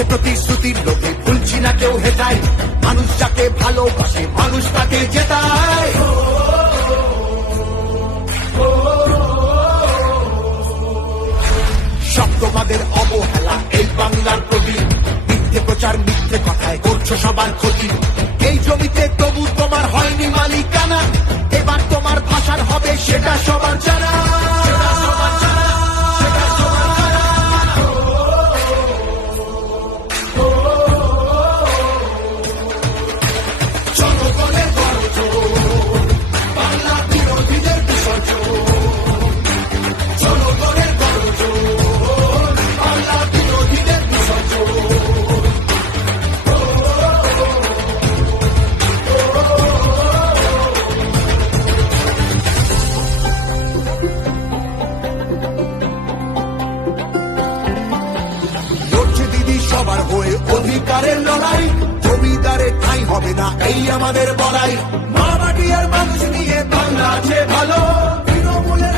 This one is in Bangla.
মিথ্যে প্রতিশ্রুতির লোভে ভুলছি না কেউ হেটায়, মানুষ যাকে ভালোবাসে মানুষ তাকে জেতায়। সব তোমাদের অবহেলা এই বাংলার প্রতি, মিথ্যে প্রচার মিথ্যে কথায় করছো সবার ক্ষতি। এই জমিতে তবু তোমার হয়নি মালিকানা, এবার তোমার ভাষার হবে সেটা সবার জানা। সবার হয়ে অধিকারের লড়াই, জমিদারের ঠাঁই হবে না এই আমাদের বলাই। মা মাটি আর মানুষ নিয়ে বাংলা আছে ভালো, তৃণমূলের